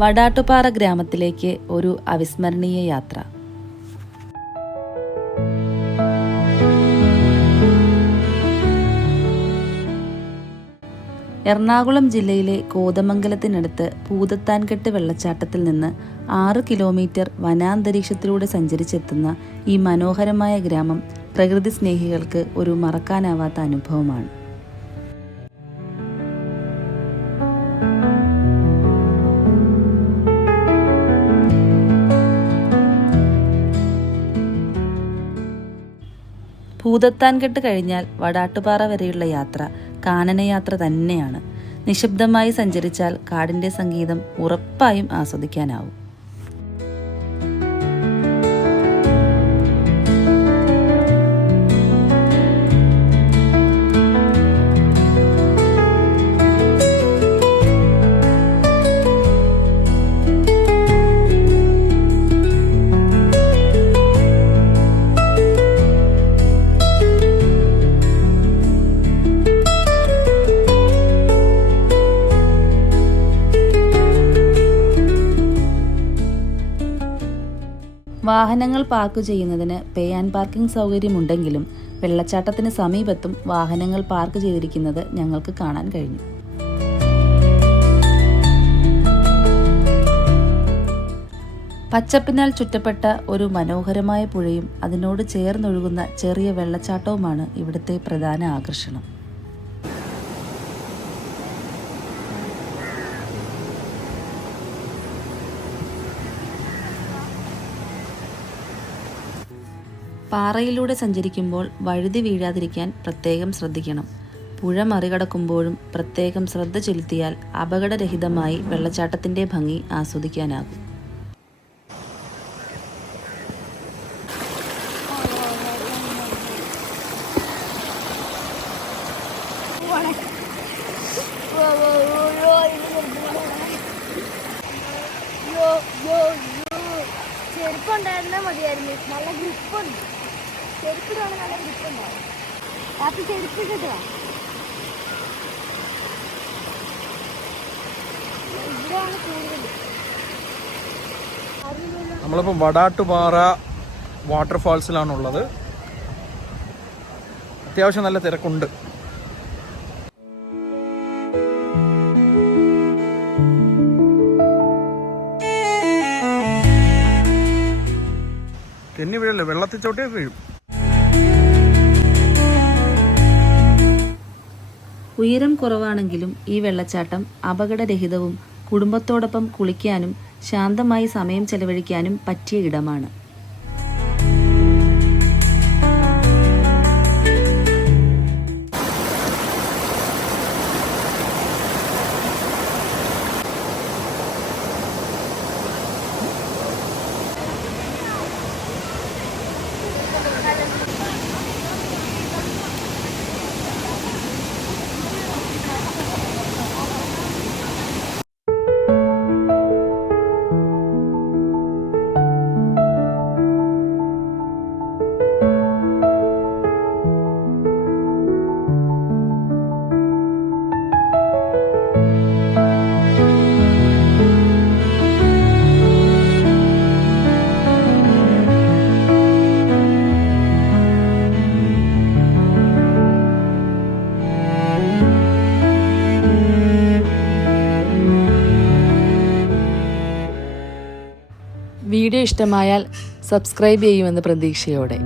വടാട്ടുപാറ ഗ്രാമത്തിലേക്ക് ഒരു അവിസ്മരണീയ യാത്ര. എറണാകുളം ജില്ലയിലെ കോതമംഗലത്തിനടുത്ത് പൂതത്താൻകെട്ട് വെള്ളച്ചാട്ടത്തിൽ നിന്ന് 6 കിലോമീറ്റർ വനാന്തരീക്ഷത്തിലൂടെ സഞ്ചരിച്ചെത്തുന്ന ഈ മനോഹരമായ ഗ്രാമം പ്രകൃതി സ്നേഹികൾക്ക് ഒരു മറക്കാനാവാത്ത അനുഭവമാണ്. പൂതത്താൻകെട്ട് കഴിഞ്ഞാൽ വടാട്ടുപാറ വരെയുള്ള യാത്ര കാനനയാത്ര തന്നെയാണ്. നിശബ്ദമായി സഞ്ചരിച്ചാൽ കാടിൻ്റെ സംഗീതം ഉറപ്പായും ആസ്വദിക്കാനാവും. വാഹനങ്ങൾ പാർക്ക് ചെയ്യുന്നതിന് പേ ആൻഡ് പാർക്കിംഗ് സൗകര്യമുണ്ടെങ്കിലും വെള്ളച്ചാട്ടത്തിന് സമീപത്തും വാഹനങ്ങൾ പാർക്ക് ചെയ്തിരിക്കുന്നത് ഞങ്ങൾക്ക് കാണാൻ കഴിഞ്ഞു. പച്ചപ്പിനാൽ ചുറ്റപ്പെട്ട ഒരു മനോഹരമായ പുഴയും അതിനോട് ചേർന്നൊഴുകുന്ന ചെറിയ വെള്ളച്ചാട്ടവുമാണ് ഇവിടുത്തെ പ്രധാന ആകർഷണം. പാറയിലൂടെ സഞ്ചരിക്കുമ്പോൾ വഴുതി വീഴാതിരിക്കാൻ പ്രത്യേകം ശ്രദ്ധിക്കണം. പുഴ മറികടക്കുമ്പോഴും പ്രത്യേകം ശ്രദ്ധ ചെലുത്തിയാൽ അപകടരഹിതമായി വെള്ളച്ചാട്ടത്തിൻ്റെ ഭംഗി ആസ്വദിക്കാനാകും. ചെരുപ്പുണ്ടായിരുന്നാൽ മതിയായിരുന്നു. നല്ല ഗ്രിപ്പുണ്ട്. ചെരുപ്പിടാണ് നല്ല ഗ്രിപ്പുണ്ടാവും. അത് ചെരുപ്പ് കിട്ടുക. ഇവിടെയാണ് കൂടുതൽ. നമ്മളിപ്പോൾ വടാട്ടുപാറ വാട്ടർഫാൾസിലാണുള്ളത്. അത്യാവശ്യം നല്ല തിരക്കുണ്ട്. തെന്നി വീഴല്ലേ, വെള്ളത്തിൽ ചോട്ടേ വീഴും. ഉയരം കുറവാണെങ്കിലും ഈ വെള്ളച്ചാട്ടം അപകടരഹിതവും കുടുംബത്തോടൊപ്പം കുളിക്കാനും ശാന്തമായി സമയം ചെലവഴിക്കാനും പറ്റിയ ഇടമാണ്. വീഡിയോ ഇഷ്ടമായാൽ സബ്സ്ക്രൈബ് ചെയ്യുമെന്ന പ്രതീക്ഷയോടെ.